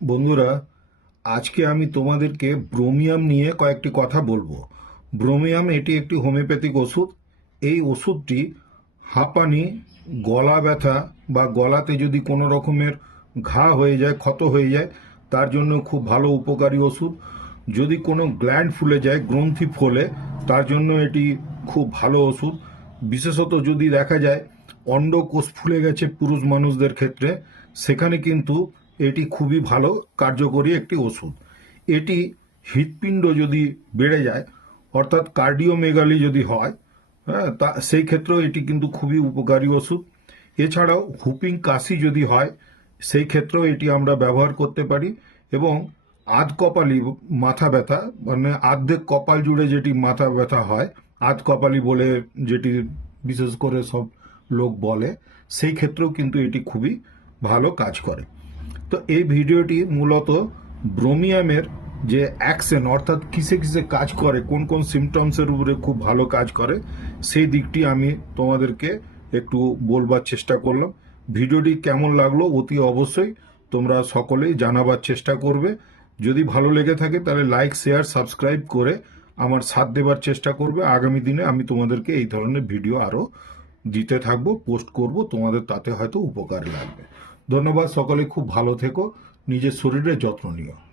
বন্ধুরা, আজকে আমি তোমাদেরকে ব্রোমিয়াম নিয়ে কয়েকটি কথা বলবো। ব্রোমিয়াম এটি একটি হোমিওপ্যাথিক ওষুধ। এই ওষুধটি হাঁপানি, গলা ব্যথা বা গলাতে যদি কোনো রকমের ঘা হয়ে যায়, ক্ষত হয়ে যায়, তার জন্য খুব ভালো উপকারী ওষুধ। যদি কোনো গ্ল্যান্ড ফুলে যায়, গ্রন্থি ফোলে, তার জন্য এটি খুব ভালো ওষুধ। বিশেষত যদি দেখা যায় অন্ডকোষ ফুলে গেছে পুরুষ মানুষদের ক্ষেত্রে, সেখানে কিন্তু এটি খুবই ভালো কার্যকরী একটি ওষুধ। এটি হৃৎপিণ্ড যদি বেড়ে যায়, অর্থাৎ কার্ডিওমেগালি যদি হয়, হ্যাঁ, তা সেই ক্ষেত্রেও এটি কিন্তু খুবই উপকারী ওষুধ। এছাড়াও হুপিং কাশি যদি হয়, সেই ক্ষেত্রেও এটি আমরা ব্যবহার করতে পারি। এবং আধকপালি মাথা ব্যথা, মানে আর্ধেক কপাল জুড়ে যেটি মাথা ব্যথা হয়, আধকপালি বলে যেটি বিশেষ করে সব লোক বলে, সেই ক্ষেত্রেও কিন্তু এটি খুবই ভালো কাজ করে। তো এই ভিডিওটি মূলত ব্রোমিয়ামের যে অ্যাকশন, অর্থাৎ কিসে কিসে কাজ করে, কোন কোন সিমটমসের উপরে খুব ভালো কাজ করে, সেই দিকটি আমি তোমাদেরকে একটু বলবার চেষ্টা করলাম। ভিডিওটি কেমন লাগলো অতি অবশ্যই তোমরা সকলেই জানাবার চেষ্টা করবে। যদি ভালো লেগে থাকে তাহলে লাইক, শেয়ার, সাবস্ক্রাইব করে আমার সাথ দেবার চেষ্টা করবে। আগামী দিনে আমি তোমাদেরকে এই ধরনের ভিডিও আরও দিতে থাকবো, পোস্ট করব, তোমাদের তাতে হয়তো উপকার লাগবে। ধন্যবাদ। সকলে খুব ভালো থেকো, নিজের শরীরের যত্ন নিও।